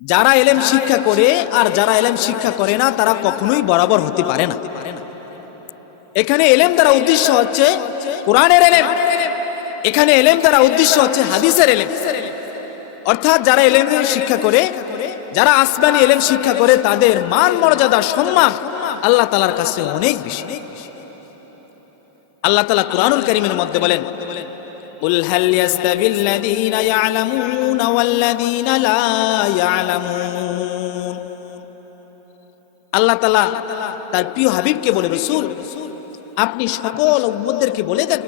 যারা এলেম শিক্ষা করে আর যারা এলেম শিক্ষা করে না তারা কখনোই বরাবর হতে পারে না। এখানে এলেম দ্বারা উদ্দেশ্য হচ্ছে কোরআনের এলেম, এখানে এলেম দ্বারা উদ্দেশ্য হচ্ছে হাদিসের এলেম। অর্থাৎ যারা এলেম শিক্ষা করে, যারা আসমানি এলেম শিক্ষা করে, তাদের মান মর্যাদা সম্মান আল্লাহ তাআলার কাছে অনেক বেশি। আল্লাহ তাআলা কুরআনুল কারীমের মধ্যে বলেন, কুল হাল ইয়াস্তাবিল্লাযীনা ইয়ালামুনা ওয়াল্লাযীনা লা ইয়ালামুন। আল্লাহ তাআলা তার প্রিয় হাবিবকে বলে, রাসূল আপনি সকল উম্মতদেরকে বলে দেন,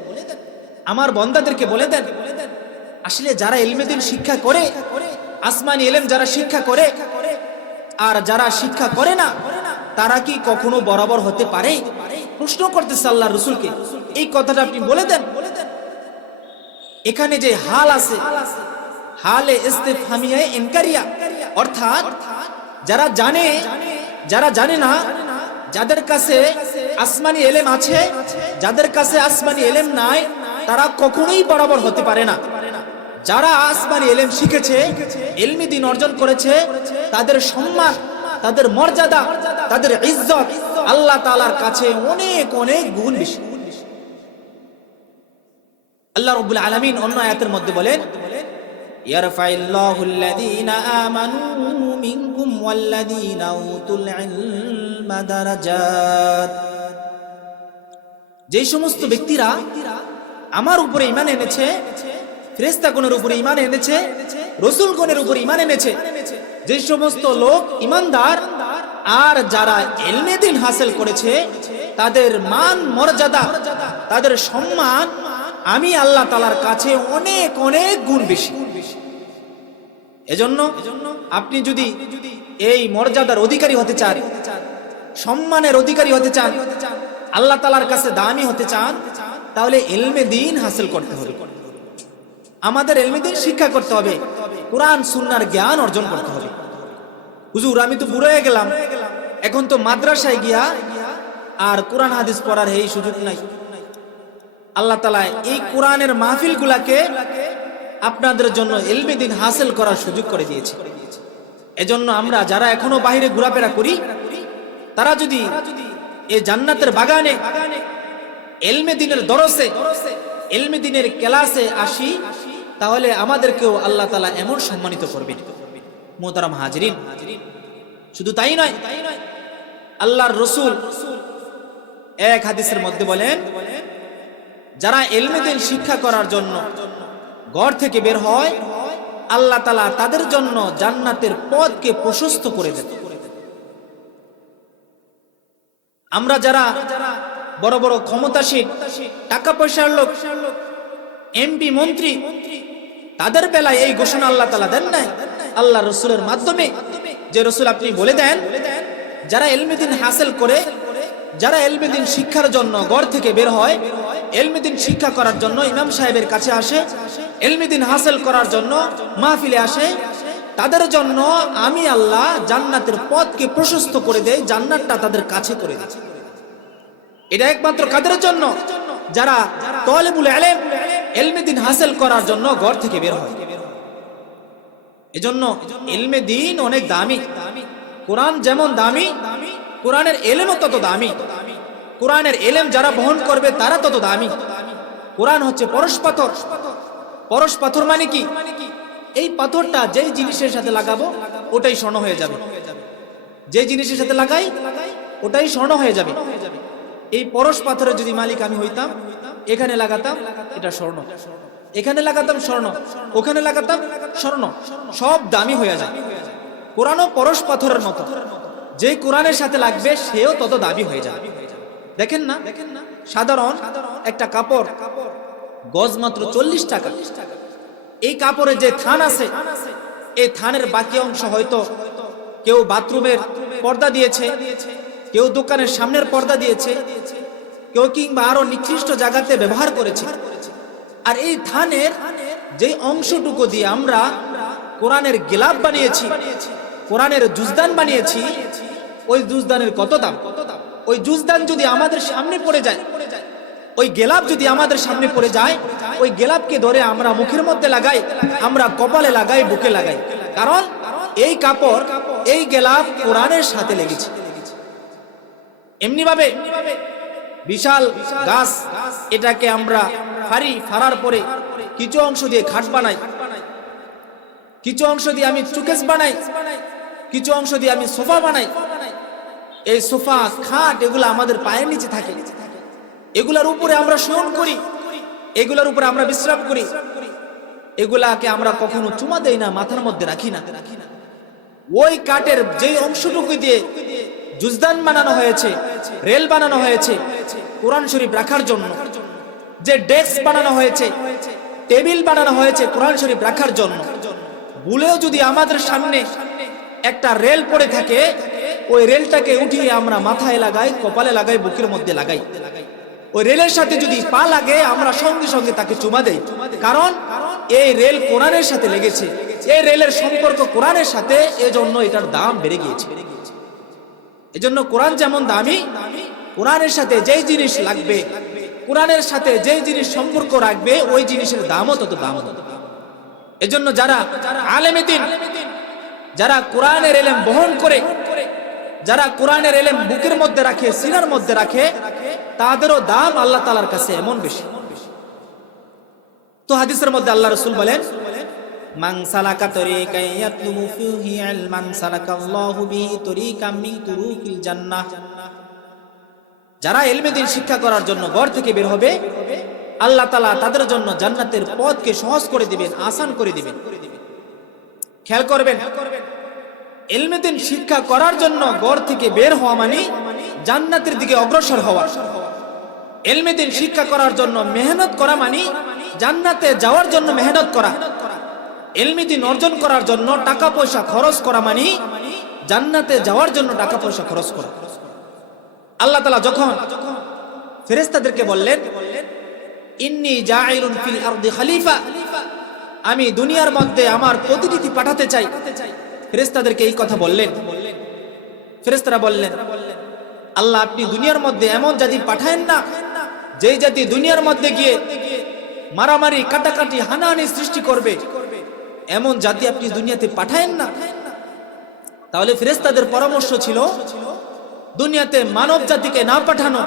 আমার বান্দাদেরকে বলে দেন, আসলে যারা ইলমে দ্বীন শিক্ষা করে, আসমানি ইলম যারা শিক্ষা করে আর যারা শিক্ষা করে না, তারা কি কখনো বরাবর হতে পারে? প্রশ্ন করতেছে আল্লাহর রাসূলকে, এই কথাটা আপনি বলে দেন। এখানে যে হাল আছে, হালে ইস্তিফহামিয়া ইনকারিয়া, অর্থাৎ যারা জানে, যারা জানে না, যাদের কাছে আসমানি ইলম আছে, যাদের কাছে আসমানি ইলম নাই, তারা কখনোই বরাবর হতে পারে না। যারা আসমানি ইলম শিখেছে, ইলমি দ্বীন অর্জন করেছে, তাদের সম্মান, তাদের মর্যাদা, তাদের ইজ্জত আল্লাহ তাআলার কাছে অনেক অনেক গুণ বেশি। আল্লাহ রাব্বুল আলামিন অন্য আয়াতের মধ্যে বলেন, ইয়ারফাইল্লাহুল্লাযীনা আমানু মিনকুম ওয়াল্লাযীনা উতুল ইলমা দারাজাত। যে সমস্ত ব্যক্তিরা আমার উপরে ঈমান এনেছে, ফেরেশতাগণের উপরে ঈমান এনেছে, রাসূলগণের উপরে ঈমান এনেছে, যে সমস্ত লোক ঈমানদার আর যারা ইলমে দ্বীন হাসিল করেছে, তাদের মান মর্যাদা, তাদের সম্মান আমি আল্লাহ তাআলার কাছে অনেক অনেক গুণ বেশি। এজন্য আপনি যদি এই মর্যাদার অধিকারী হতে চান, সম্মানের অধিকারী হতে চান, আল্লাহ তাআলার কাছে দামি হতে চান, তাহলে ইলমে দ্বীন হাসিল করতে হবে। আমাদের ইলমে দ্বীন শিক্ষা করতে হবে, কোরআন সুন্নাহর জ্ঞান অর্জন করতে হবে। হুজুর আমি তো বুড়ো হয়ে গেলাম, এখন তো মাদ্রাসায় গিয়া আর কোরআন হাদিস পড়ার এই সুযোগ নাই। আল্লাহ তাআলা এই কোরআনের মাহফিলগুলোকে আপনাদের জন্য ইলমে দ্বীন হাসিল করার সুযোগ করে দিয়েছে। এজন্য আমরা যারা এখনো বাইরে ঘোরাফেরা করি, তারা যদি এই জান্নাতের বাগানে ইলমে দ্বীনের দরসে, ইলমে দ্বীনের ক্লাসে আসি, তাহলে আমাদেরকেও আল্লাহ তাআলা এমন সম্মানিত করবেন। মুহতারাম হাজিরিন, শুধু তাই নয়, আল্লাহর রাসূল এক হাদিসের মধ্যে বলেন, যারা ইলমে দ্বীন শিক্ষা করার জন্য ঘর থেকে বের হয়, আল্লাহ তাআলা তাদের জন্য জান্নাতের পথকে প্রশস্ত করে দেন। আমরা যারা বড় বড় ক্ষমতাশীল, টাকা পয়সার লোক, এমপি মন্ত্রী, তাদের বেলায় এই ঘোষণা আল্লাহ তাআলা দেন নাই, আল্লাহ রাসূলের মাধ্যমে। যে রাসূল আপনি বলে দেন, যারা ইলমে দ্বীন হাসিল করে, যারা ইলমে দ্বীন শিক্ষার জন্য ঘর থেকে বের হয়, ইলমে দ্বীন শিক্ষা করার জন্য ইমাম সাহেবের কাছে আসে, ইলমে দ্বীন হাসিল করার জন্য মাহফিলে আসে, তাদের জন্য আমি আল্লাহ জান্নাতের পথকে প্রশস্ত করে দেই, জান্নাতটা তাদের কাছে করে দেই। এটা একমাত্র কাদের জন্য? যারা তালিবুল ইলম, ইলমে দ্বীন হাসিল করার জন্য ঘর থেকে বের হয়। এজন্য ইলমে দ্বীন অনেক দামি। কোরআন যেমন দামি, কোরআনের ইলমও তত দামি। কোরআনের ইলম যারা বহন করবে তারা তত দামি। কোরআন হচ্ছে পরশ পাথর। পরশ পাথর মানে কি? এই পাথরটা যেই জিনিসের সাথে লাগাবো ওটাই স্বর্ণ হয়ে যাবে, যে জিনিসের সাথে লাগাই ওটাই স্বর্ণ হয়ে যাবে। এই পরশ পাথরের যদি মালিক আমি হইতাম, এখানে লাগাতাম এটা স্বর্ণ, এখানে লাগাতাম স্বর্ণ, ওখানে লাগাতাম স্বর্ণ, সব দামি হয়ে যায়। কোরআনও পরশ পাথরের মতো, যে কোরআনের সাথে লাগবে সেও তত দামি হয়ে যায়। দেখেন না, সাধারণ একটা কাপড় গজ মাত্র 40 টাকা। এই কাপড়ের যে থান আছে, এই থানের বাকি অংশ হয়তো কেউ বাথরুমের পর্দা দিয়েছে, কেউ দোকানের সামনের পর্দা দিয়েছে, কেউ কিংবা আরো নিকৃষ্ট জায়গাতে ব্যবহার করেছে। আর এই থানের যে অংশটুকু দিয়ে আমরা কোরআনের গিলাফ বানিয়েছি, কোরআনের জুজদান বানিয়েছি, ওই জুজদানের কত দাম? ওই জুজদান যদি আমাদের সামনে পড়ে যায়, ওই গেলাপ যদি আমাদের সামনে পড়ে যায়, ওই গেলাপকে ধরে আমরা মুখের মধ্যে লাগাই, আমরা কপালে লাগাই, বুকে লাগাই, কারণ এই কাপড়, এই গেলাপ কোরআনের সাথে লেগেছে। এমনি ভাবে বিশাল গাছ, এটাকে আমরা ফাড়ার পরে কিছু অংশ দিয়ে খাট বানাই, কিছু অংশ দিয়ে আমি চুকেস বানাই, কিছু অংশ দিয়ে আমি সোফা বানাই। এই সোফা, খাট এগুলো আমাদের পায়ের নিচে থাকে, এগুলার উপরে আমরা শয়ন করি, এগুলার উপরে আমরা বিশ্রাম করি। এগুলাকে আমরা কখনো চুমা দেই না, মাথার মধ্যে রাখি না। ওই কাঠের যে অংশটুকু দিয়ে জুজদান বানানো হয়েছে, রেল বানানো হয়েছে কোরআন শরীফ রাখার জন্য, যে ডেস্ক বানানো হয়েছে, টেবিল বানানো হয়েছে কোরআন শরীফ রাখার জন্য, ভুলেও যদি আমাদের সামনে একটা রেল পড়ে থাকে, ওই রেলটাকে উঠিয়ে আমরা মাথায় লাগাই, কপালে লাগাই, বুকের মধ্যে লাগাই। ওই রেলের সাথে যদি পা লাগে, আমরা সঙ্গে সঙ্গে তাকে চুমা দেই, কারণ এই রেল কোরআনের সাথে লেগেছে, এই রেলের সম্পর্ক কোরআনের সাথে, এজন্য এটার দাম বেড়ে গিয়েছে। এজন্য কোরআন যেমন দামি, কোরআনের সাথে যেই জিনিস লাগবে, কোরআনের সাথে যেই জিনিস সম্পর্ক রাখবে, ওই জিনিসের দামও তত দাম। এজন্য যারা আলেমে দ্বীন, যারা কোরআনের ইলম বহন করে, যারা কোরআনের ইলম বুকের মধ্যে রাখে, সিনার মধ্যে রাখে, তাদেরও দাম আল্লাহ তাআলার কাছে এমন বেশি। তো হাদিসের মধ্যে আল্লাহ রাসূল বলেন, মান সালাকা তরিকান ইয়াতলুবু ফীহি ইলমান সালাকাল্লাহু বিহি তরিকাম মিন তুরুকিল জান্নাহ। যারা ইলমে দ্বীন শিক্ষা করার জন্য ঘর থেকে বের হবে, আল্লাহ তাআলা তাদের জন্য জান্নাতের পথকে সহজ করে দিবেন, আসান করে দিবেন। খেয়াল করবেন, ইলমে দ্বীন শিক্ষা করার জন্য ঘর থেকে বের হওয়া মানে জান্নাতের দিকে অগ্রসর হওয়া। ইলমে দ্বীন শিক্ষা করার জন্য মেহনত করা মানে জান্নাতে যাওয়ার জন্য মেহনত করা। ইলমে দ্বীন অর্জন করার জন্য টাকা পয়সা খরচ করা মানে জান্নাতে যাওয়ার জন্য টাকা পয়সা খরচ করা। আল্লাহ তাআলা যখন ফেরেশতাদেরকে বললেন, ইন্নী জাইলুন ফিল আরদি খলিফা, আমি দুনিয়ার মধ্যে আমার প্রতিনিধি পাঠাতে চাই, ফেরেশতাদেরকে এই কথা বললেন। ফেরেশতারা বললেন, আল্লাহ আপনি দুনিয়ার মধ্যে এমন জাতি পাঠায়েন না, যেই জাতি দুনিয়ার মধ্যে গিয়ে মারামারি, কাটাকাটি, হানাহানি সৃষ্টি করবে, এমন জাতি আপনি দুনিয়াতে পাঠায়েন না। তাহলে ফেরেশতাদের পরামর্শ ছিল দুনিয়াতে মানব জাতিকে না পাঠানো।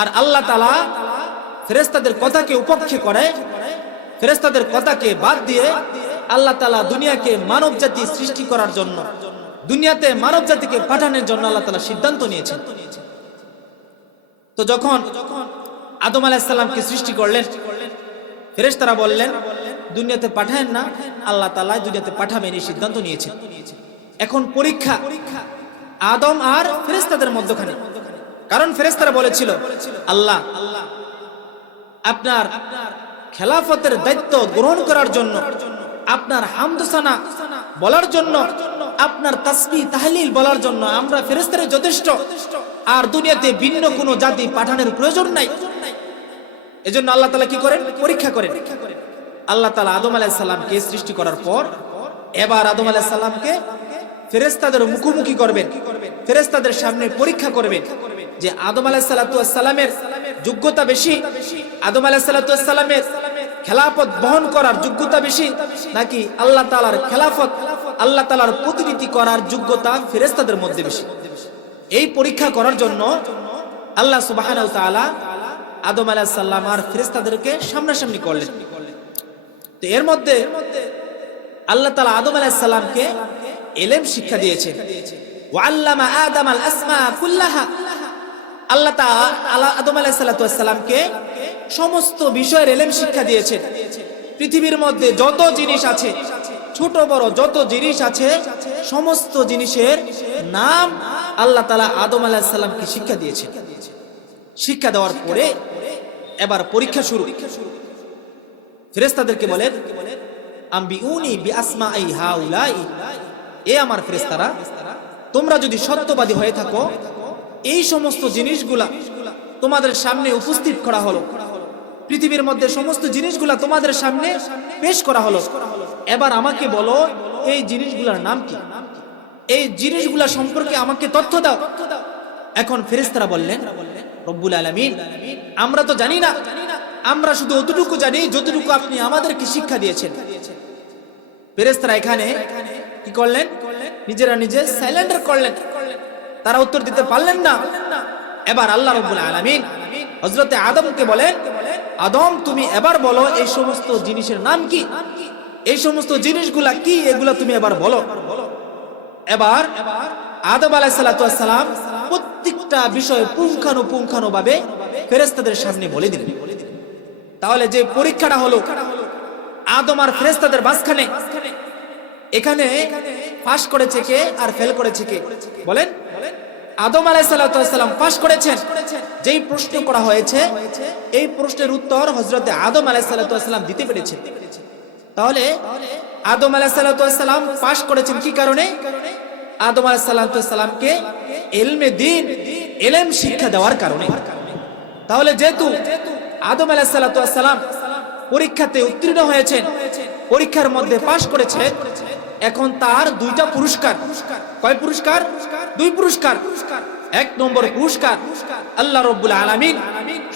আর আল্লাহ তাআলা ফেরেশতাদের কথাকে উপেক্ষা করে, ফেরেশতাদের কথাকে বাদ দিয়ে আল্লাহ তাআলা দুনিয়াকে মানব জাতি সৃষ্টি করার জন্য, দুনিয়াতে মানব জাতিকে পাঠানোর জন্য আল্লাহ তাআলা সিদ্ধান্ত নিয়েছেন। তো যখন আদম আলাইহিস সালামকে সৃষ্টি করলেন, ফেরেশতারা বললেন দুনিয়াতে পাঠায়েন না, আল্লাহ তাআলা দুনিয়াতে পাঠাবেন এই সিদ্ধান্ত নিয়েছেন। এখন পরীক্ষা আদম আর ফেরেশতাদের মধ্যখানে, কারণ ফেরেশতারা বলেছিল, আল্লাহ আপনার খেলাফতের দায়িত্ব গ্রহণ করার জন্য, আপনার হামদ সানা বলার জন্য, আপনার তাসবিহ তাহলিল বলার জন্য আমরা ফেরেশতারা যথেষ্ট, আর দুনিয়াতে ভিন্ন কোনো জাতি পাঠানোর প্রয়োজন নাই। এজন্য আল্লাহ তাআলা কি করেন? পরীক্ষা করেন। আল্লাহ তাআলা আদম আলাইহিস সালামকে সৃষ্টি করার পর এবার আদম আলাইহিস সালামকে ফেরেশতাদের মুখোমুখি করবেন, ফেরেশতাদের সামনে পরীক্ষা করবেন যে আদম আলাইহিস সালামের যোগ্যতা বেশি, আদম আলাইহিস সালামের খেলাফত বহন করার যোগ্যতা বেশি, নাকি আল্লাহ তাআলার খেলাফত, আল্লাহ তাআলার প্রতিনিধি করার যোগ্যতা ফেরেশতাদের মধ্যে বেশি। এই পরীক্ষা করার জন্য আল্লাহ সুবহানাহু ওয়া তাআলা আদম আলাইহিস সালাম আর ফেরেশতাদেরকে সামনাসামনি করলেন। তো এর মধ্যে আল্লাহ তাআলা আদম আলাইহিস সালামকে ইলম শিক্ষা দিয়েছেন। ওয়া আল্লামা আদম আল আসমা কুল্লাহা, আল্লাহ তাআলা আদম আলাইহিস সালামকে সমস্ত বিষয়ের ইলম শিক্ষা দিয়েছেন। পৃথিবীর মধ্যে যত জিনিস আছে, ছোট বড় যত জিনিস আছে, সমস্ত জিনিসের নাম আল্লাহ তাআলা আদম আলাইহিস সালামকে শিক্ষা দিয়েছেন। শিক্ষা দেওয়ার পরে এবার পরীক্ষা শুরু। ফেরেশতাদেরকে বলেন, আম্বিউনি বিআসমাই হাউলাই, এ আমার ফেরেশতারা, তোমরা যদি সত্যবাদী হয়ে থাকো, এই সমস্ত জিনিসগুলা তোমাদের সামনে উপস্থিত করা হলো, পৃথিবীর মধ্যে সমস্ত জিনিসগুলা তোমাদের সামনে পেশ করা হলো, এবার আমাকে বলো এই জিনিসগুলোর নাম কি, এই জিনিসগুলা সম্পর্কে আমাকে তথ্য দাও। এখন ফেরেশতারা বললেন, রব্বুল আলামিন, আমরা তো জানি না, আমরা শুধু অতটুকু জানি যতটুকু আপনি আমাদেরকে শিক্ষা দিয়েছেন। ফেরেশতারা এখানে কি করলেন? নিজেরা নিজে সাইলেন্ডার করলেন, তারা উত্তর দিতে পারলেন না। এবার আল্লাহ রাব্বুল আলামিন হযরতে আদমকে বলেন, আদম তুমি এবার বলো এই সমস্ত জিনিসের নাম কি, এই সমস্ত জিনিসগুলা কি, এগুলা তুমি এবার বলো। এবার আদম আলাইহিস সালাম প্রত্যেকটা বিষয় পুঙ্খানুপুঙ্খানুভাবে ফেরেশতাদের সামনে বলে দিলেন। তাহলে যে পরীক্ষাটা হলো আদম আর ফেরেশতাদের মাঝখানে, এখানে পাস করেছে কে আর ফেল করেছে কে? বলেন। আদম আলাইহিস সালাম পাস করেছেন। যেই প্রশ্ন করা হয়েছে এই প্রশ্নের উত্তর হযরতে আদম আলাইহিস সালাম দিতে পেরেছেন। তাহলে আদম আলাইহিস সালাম পাস করেছেন কি কারণে? আদম আলাইহিস সালামকে ইলমে দ্বীন, ইলম শিক্ষা দেওয়ার কারণে। তাহলে যেহেতু আদম আলাইহিস সালাম পরীক্ষাতে উত্তীর্ণ হয়েছেন, পরীক্ষার মধ্যে পাস করেছেন, এখন তার দুইটা পুরস্কার। কয় পুরস্কার? দুই পুরস্কার। এক নম্বর পুরস্কার, আল্লাহ রাব্বুল আলামিন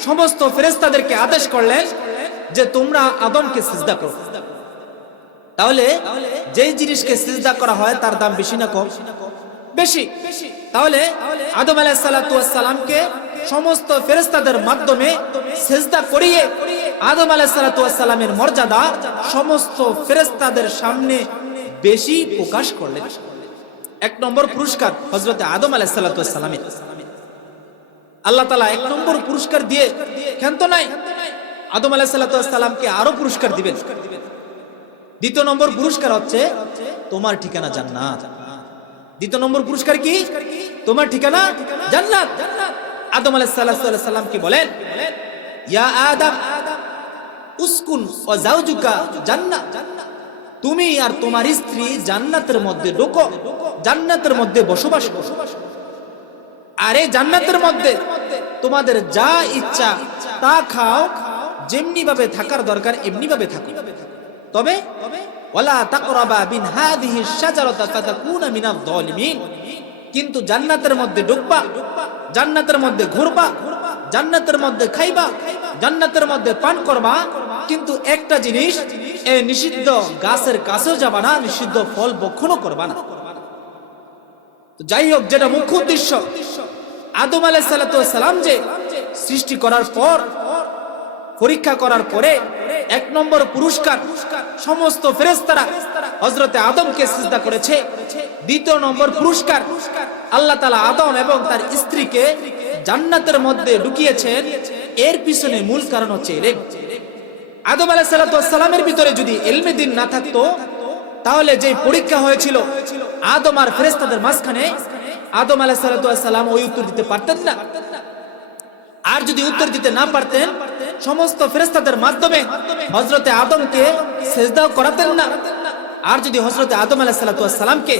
সমস্ত ফেরেশতাদেরকে আদেশ করলেন যে তোমরা আদমকে সিজদা করো। তাহলে যেই জিনিসকে সিজদা করা হয় তার দাম বেশি না কম? বেশি। তাহলে আদম আলাইহিস সালামকে সমস্ত ফেরেশতাদের মাধ্যমে সিজদা করিয়ে আদম আলাইহিস সালামের মর্যাদা সমস্ত ফেরেশতাদের সামনে বেশি প্রকাশ করলেন। এক নম্বর পুরস্কার হযরত আদম আলাইহিস সালামের। আল্লাহ তাআলা এক নম্বর পুরস্কার দিয়ে ক্ষান্ত নাই, আদম আলাইহিস সালামকে আরো পুরস্কার দিবেন। দ্বিতীয় নম্বর পুরস্কার হচ্ছে তোমার ঠিকানা জান্নাত। দ্বিতীয় নম্বর পুরস্কার কি? তোমার ঠিকানা জান্নাত। আদম আলাইহিস সালামকে বলেন, ইয়া আদম উসকুন ওয়া যাওজুকা জান্নাত, তুমি আর তোমার স্ত্রী জান্নাতের মধ্যে ঢোকো, জান্নাতের মধ্যে বসবাস করো। আর এই জান্নাতের মধ্যে তোমাদের যা ইচ্ছা তা খাও, যেমনি ভাবে থাকার দরকার এমনি ভাবে থাকো। তবে ওয়ালা তাকরাবা বিন হাদিহি শাজারাতা ফাতাকুনা মিনাল যালিমিন, কিন্তু জান্নাতের মধ্যে ঢুকবা, জান্নাতের মধ্যে ঘুরবা, জান্নাতের মধ্যে খাইবা, জান্নাতের মধ্যে পান করবা, কিন্তু একটা জিনিস, এই নিষিদ্ধ গাছের কাছেও যাবা না, নিষিদ্ধ ফল ভক্ষণও করবা না। যাই হোক, যেটা মুখ্য উদ্দেশ্য, আদম আলাইহিস সালাম যে সৃষ্টি করার পর, পরীক্ষা করার পরে এক নম্বর পুরস্কার সমস্ত ফেরেশতারা হযরতে আদমকে সিজদা করেছে। দ্বিতীয় নম্বর পুরস্কার আল্লাহ তাআলা আদম এবং তার স্ত্রীকে জান্নাতের মধ্যে ঢুকিয়েছেন। এর পিছনে মূল কারণ হচ্ছে ইলম। আদম আলাইহিস সালামের ভিতরে যদি ইলমে দ্বীন না থাকতো, তাহলে যে পরীক্ষা হয়েছিল আদম আর ফেরেশতাদের মাঝখানে, আদম আলাইহিস সালাম ওই উত্তর দিতে পারতেন না। আর যদি উত্তর দিতে না পারতেন, সমস্ত ফেরেশতাদের মাধ্যমে হযরতে আদমকে সিজদা করাতেন না। আর যদি হযরতে আদম আলাইহিস সালামকে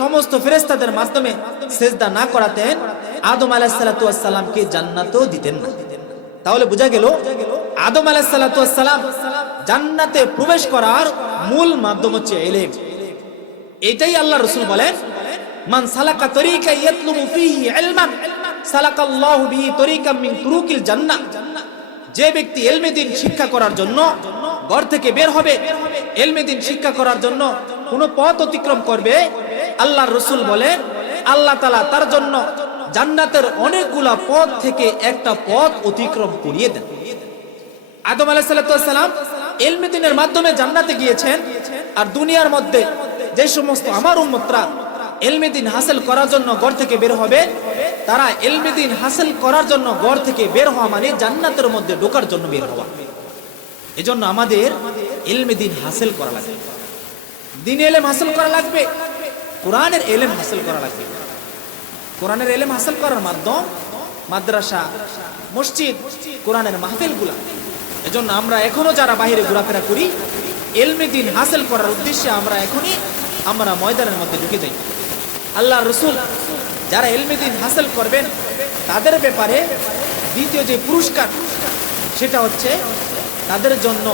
সমস্ত ফেরেশতাদের মাধ্যমে সিজদা না করাতেন, আদম আলাইহিস সালামকে জান্নাতও দিতেন না। তাহলে বোঝা গেল আদম আলাইহিস সালাম জান্নাতে প্রবেশ করার মূল মাধ্যম হচ্ছে ইলম। এটাই আল্লাহ রাসূল বলেন, মান সালাকা তরিকা ইয়াতলুবু ফীহি ইলমান সালাকাল্লাহু বিহি তরিকাম মিন তুরুকিল জান্নাহ। যে ব্যক্তি ইলমে দ্বীন শিক্ষা করার জন্য ঘর থেকে বের হবে, ইলমে দ্বীন শিক্ষা করার জন্য কোন পথ অতিক্রম করবে, আল্লাহর রাসূল বলেন আল্লাহ তাআলা তার জন্য জান্নাতের অনেকগুলা পথ থেকে একটা পথ অতিক্রম করিয়ে দেন। আদম আলাইহিস সালাম ইলমে দ্বীনের মাধ্যমে জান্নাতে গিয়েছেন। আর দুনিয়ার মধ্যে যে সমস্ত আমার উম্মতরা ইলমে দ্বীন হাসিল করার জন্য ঘর থেকে বের হবে, তারা ইলমে দ্বীন হাসিল করার জন্য ঘর থেকে বের হওয়া মানে জান্নাতের মধ্যে ঢোকার জন্য বের হওয়া। এজন্য আমাদের ইলমে দ্বীন হাসিল করা লাগবে, দ্বীনের ইলম হাসিল করা লাগবে, কোরআনের ইলম হাসিল করা লাগবে। কোরআনের ইলম হাসিল করার মাধ্যম মাদ্রাসা, মসজিদ, কোরআনের মাহফিলগুলা। এজন্য আমরা এখনো যারা বাইরে ঘোরাফেরা করি, ইলমে দ্বীন হাসিল করার উদ্দেশ্যে আমরা ময়দানের মধ্যে ঢুকে যাই। আল্লাহর রাসূল যারা ইলমে দ্বীন হাসিল করবেন তাদের ব্যাপারে দ্বিতীয় যে পুরস্কার, সেটা হচ্ছে তাদের জন্য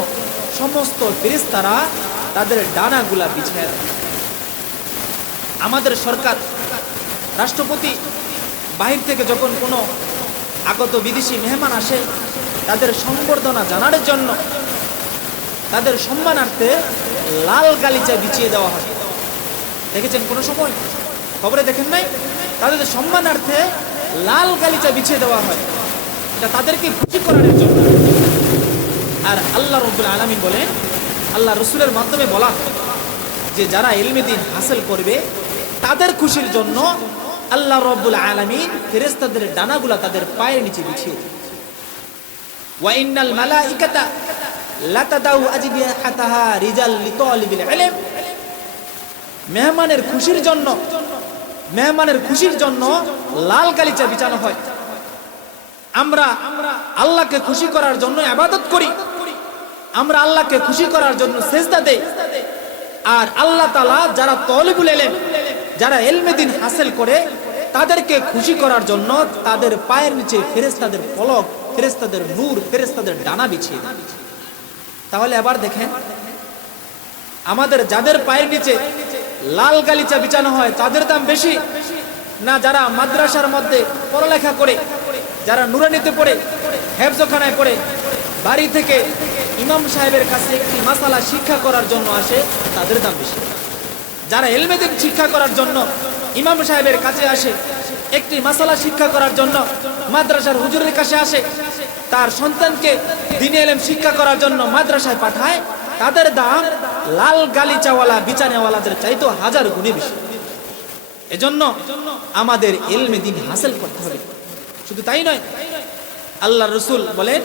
সমস্ত ফেরেশতারা তাদের ডানাগুলা বিছিয়ে দেয়। আমাদের সরকার, রাষ্ট্রপতি বাহির থেকে যখন কোনো আগত বিদেশি মেহমান আসে, তাদের সম্বর্ধনা জানানোর জন্য তাদের সম্মানার্থে লাল গালিচা বিছিয়ে দেওয়া হয়। দেখেছেন কোনো সময়? খবরে দেখেন নাই? তাদের সম্মানার্থে লাল গালিচা বিছিয়ে দেওয়া হয়, এটা তাদেরকে খুশি করার জন্য। আর আল্লাহ রাব্বুল আলামিন বলেন, আল্লাহ রসুলের মাধ্যমে বলা যে যারা ইলমে দ্বীন হাসিল করবে তাদের খুশির জন্য আল্লাহ রাব্বুল আলামিন ফেরেশতাদের ডানাগুলা তাদের পায়ের নিচে বিছিয়ে দেন। ওয়া ইন্নাল মালাইকাতা লাতাদাউ আজনিহাতাহা রিজাল লিতালিবিল ইলম। মেহমানের খুশির জন্য লাল গালিচা বিছানো হয়। আমরা আল্লাহকে খুশি করার জন্য ইবাদত করি, আমরা আল্লাহকে খুশি করার জন্য সিজদা দেই। আর আল্লাহ তাআলা যারা তালিবুল ইলম, যারা ইলমে দ্বীন হাসিল করে, তাদেরকে খুশি করার জন্য তাদের পায়ের নিচে ফেরেশতাদের পলক, ফেরেশতাদের নূর, ফেরেশতাদের ডানা বিছিয়ে দেন। তাহলে এবার দেখেন, আমাদের যাদের পায়ের নিচে লাল গালিচা বিছানো হয় তাদের দাম বেশি না যারা মাদ্রাসার মধ্যে পড়ালেখা করে, যারা নুরানিতে পড়ে, হেফজখানায় পড়ে, বাড়ি থেকে ইমাম সাহেবের কাছে একটি মাসালা শিক্ষা করার জন্য আসে, তাদের দাম বেশি? যারা ইলমে দ্বীন শিক্ষা করার জন্য ইমাম সাহেবের কাছে আসে, একটি মাসালা শিক্ষা করার জন্য মাদ্রাসার হুজুরের কাছে আসে, তার সন্তানকে দ্বীনে ইলম শিক্ষা করার জন্য মাদ্রাসায় পাঠায়, তাদের দাম লাল গালিচাওয়ালা বিছানাওয়ালাদের চাইতে 1000 গুণে বেশি। এজন্য আমাদের ইলমে দ্বীন হাসিল করতে হবে। শুধু তাই নয়, আল্লাহ রসুল বলেন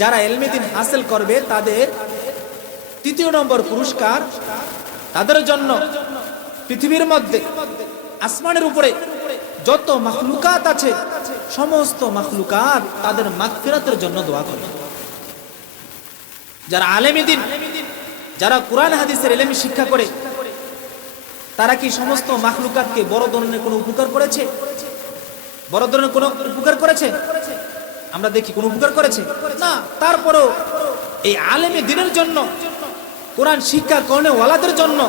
যারা ইলমে দ্বীন হাসিল করবে তাদের 3 নম্বর পুরস্কার, তাদের জন্য পৃথিবীর মধ্যে আসমানের উপরে যত মাখলুকাত আছে সমস্ত মাখলুকাত তাদের মাগফিরাতের জন্য দোয়া করে। যারা আলেমে দ্বীন, যারা কোরআন হাদিসের ইলম শিক্ষা করে, তারা কি সমস্ত মাখলুকাতকে বড় ধরনের কোনো উপকার করেছে? বড় ধরনের কোনো উপকার করেছে? আমরা দেখি কোনো উপকার করেছে না। তারপরেও এই আলেমে দ্বীনের জন্য, কোরআন শিক্ষা করনে ওয়ালাদের জন্য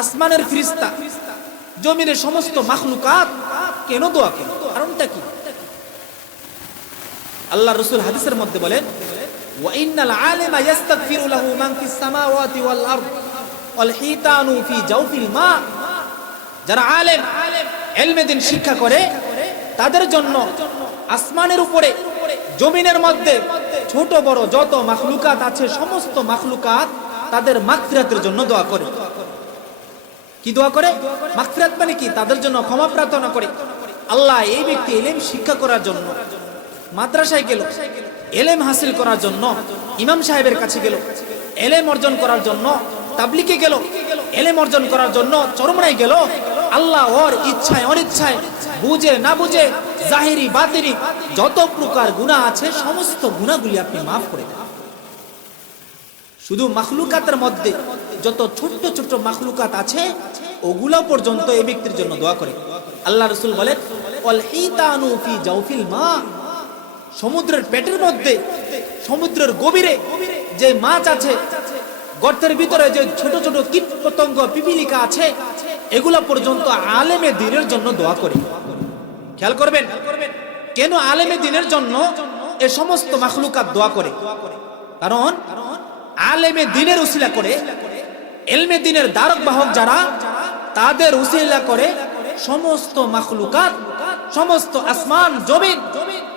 আসমানের ফেরেশতা, জমিনের সমস্ত মাখলুকাত কেন দোয়া করে? কারণটা কি? আল্লাহ রাসূল হাদিসের মধ্যে বলেন, ওয়া ইন্নাল আলিমা ইস্তাগফিরু লাহু মান ফিস সামাওয়াতি ওয়াল আরদ ওয়াল হিতানু ফি জাওফিল মা। যারা আলেম, ইলমে দ্বীন শিক্ষা করে, তাদের জন্য আসমানের উপরে, জমিনের মধ্যে ছোট বড় যত মাখলুকাত আছে সমস্ত মাখলুকাত তাদের মাগফিরাতের জন্য দোয়া করে। কি দোয়া করে? মাগফিরাত মানে কি? তাদের জন্য ক্ষমা প্রার্থনা করে। আল্লাহ, এই ব্যক্তি ইলম শিক্ষা করার জন্য মাদ্রাসায় গেল, ইলম হাসিল করার জন্য ইমাম সাহেবের কাছে গেল, ইলম অর্জন করার জন্য তাবলিগে গেল, ইলম অর্জন করার জন্য চরমনায় গেল, আল্লাহ ওর ইচ্ছায় অনিচ্ছায়, বুঝে না বুঝে, জাহিরি বাতিনি যত প্রকার গুনাহ আছে সমস্ত গুনাহগুলি আপনি মাফ করে দেন। শুধু মাখলুকাতের মধ্যে যত ছোট ছোট মাখলুকাত আছে ওগুলা পর্যন্ত এই ব্যক্তির জন্য দোয়া করে। আল্লাহ রাসূল বলেন, ওয়াল হিতানু ফি জাওফিল মা। সমুদ্রের পেটের মধ্যে, সমুদ্রের গভীরে যে মাছ আছে, গর্তের ভিতরে যে ছোট ছোট কীট পতঙ্গ, পিপিলিকা আছে, এগুলা পর্যন্ত আলেমে দ্বীনের জন্য দোয়া করে। খেয়াল করবেন, কেন আলেমে দ্বীনের জন্য এই সমস্ত মাখলুকাত দোয়া করে? কারণ আলেমে দ্বীনের উসিলা করে, ইলমে দ্বীনের ধারক বাহক যারা, তাদের উসিলা করে সমস্ত মাখলুকাত, সমস্ত আসমান জমিন,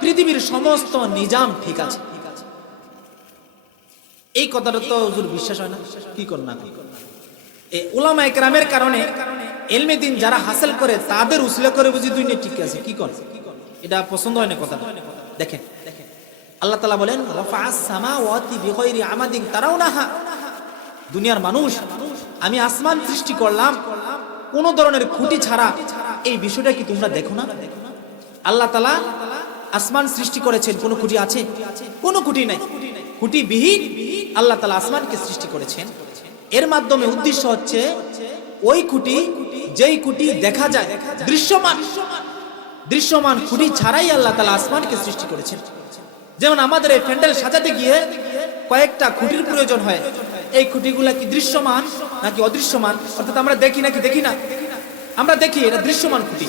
পৃথিবীর সমস্ত নিজাম ঠিক আছে। এই কথাটা তো হুজুর বিশ্বাস হয় না, কি কর না? এই উলামায়ে কেরামের কারণে ইলমে দ্বীন যারা হাসিল করে তাদের উসিলা করে বুঝি দুনিয়া ঠিক আছে, কি করে? এটা পছন্দ হয় না কথা। দেখেন, আল্লাহ তাআলা বলেন, রাফা'আস সামাওয়াতি বিগাইরি আমাদিন তারাউনাহা। দুনিয়ার মানুষ, আমি আসমান সৃষ্টি করলাম কোন ধরনের খুঁটি ছাড়া। এই বিষয়টা কি তোমরা দেখো না? আল্লাহ তাআলা আসমান সৃষ্টি করেছেন, কোনো খুঁটি আছে? কোনো খুঁটি নাই, খুঁটিবিহীন আল্লাহ তাআলা আসমানকে সৃষ্টি করেছেন। এর মাধ্যমে উদ্দেশ্য হচ্ছে ওই খুঁটি, যেই খুঁটি দেখা যায়, দৃশ্যমান খুঁটি ছাড়াই আল্লাহ তাআলা আসমানকে সৃষ্টি করেছেন। যেমন আমাদের এই প্যান্ডেল সাজাতে গিয়ে কয়েকটা খুঁটির প্রয়োজন হয়। এই খুঁটিগুলা কি দৃশ্যমান নাকি অদৃশ্যমান? অর্থাৎ আমরা দেখি নাকি দেখি না? আমরা দেখি, এটা দৃশ্যমান খুঁটি।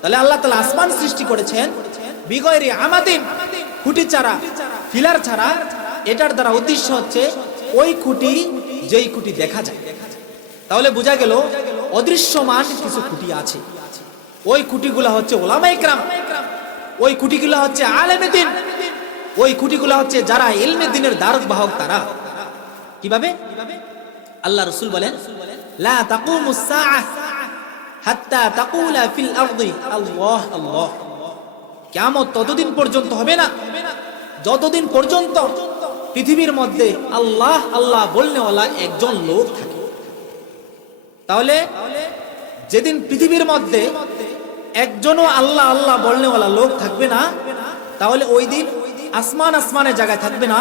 তাহলে আল্লাহ তাআলা আসমান সৃষ্টি করেছেন বিগয়রি আমাদিন, খুঁটি ছাড়া, ফিলার ছাড়া। এটার দ্বারা উদ্দেশ্য হচ্ছে ওই খুঁটি, যেই খুঁটি দেখা যায়। তাহলে বোঝা গেল অদৃশ্যমান কিছু খুঁটি আছে। ওই খুঁটিগুলা হচ্ছে ওলামায়ে কেরাম, ওই খুঁটিগুলা হচ্ছে আলেমে দ্বীন, ওই খুঁটিগুলা হচ্ছে যারা ইলমে দ্বীনের ধারক বাহক। তারা কিভাবে? আল্লাহ রাসূল বলেন, লা তাকুমুস সাআহ হাত্তা তাকুলা ফিল আরদি আল্লাহ আল্লাহ। কিয়ামত ততদিন পর্যন্ত হবে না যতদিন পর্যন্ত পৃথিবীর মধ্যে আল্লাহ আল্লাহ বলনেওয়ালা একজন লোক থাকে। তাহলে যেদিন পৃথিবীর মধ্যে একজনও আল্লাহ আল্লাহ বলনেওয়ালা লোক থাকবে না, তাহলে ওই দিন আসমান আসমানের জায়গায় থাকবে না,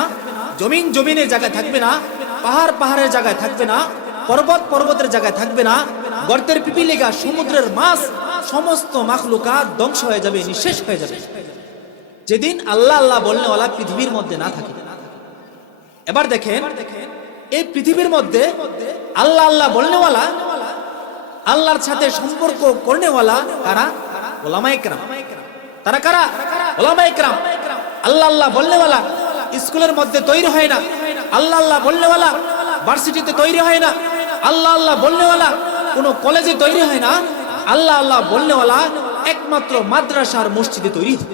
জমিন জমিনের জায়গায় থাকবে না, পাহাড় পাহাড়ের জায়গায় থাকবে না, পর্বত পর্বতের জায়গায় থাকবে না, গর্তের পিপিলিকা, সমুদ্রের মাছ, সমস্ত মাখলুকাত ধ্বংস হয়ে যাবে, নিঃশেষ হয়ে যাবে, যেদিন আল্লাহ আল্লাহ বলনেওয়ালা পৃথিবীর মধ্যে না থাকে। এবার দেখেন, এই পৃথিবীর মধ্যে আল্লাহ আল্লাহ বলনেওয়ালা, আল্লাহর সাথে সম্পর্ক করনেওয়ালা কারা? ওলামায়ে কেরাম। তারা কারা? ওলামায়ে কেরাম। আল্লাহ আল্লাহ বলনেওয়ালা স্কুলের মধ্যে তৈরি হয় না, আল্লাহ আল্লাহ বলনেওয়ালা ভার্সিটিতে তৈরি হয় না, আল্লাহ আল্লাহ বলনেওয়ালা কোনো কলেজে তৈরি হয় না, আল্লাহ আল্লাহ বলনেওয়ালা একমাত্র মাদ্রাসার মসজিদে তৈরি হয়।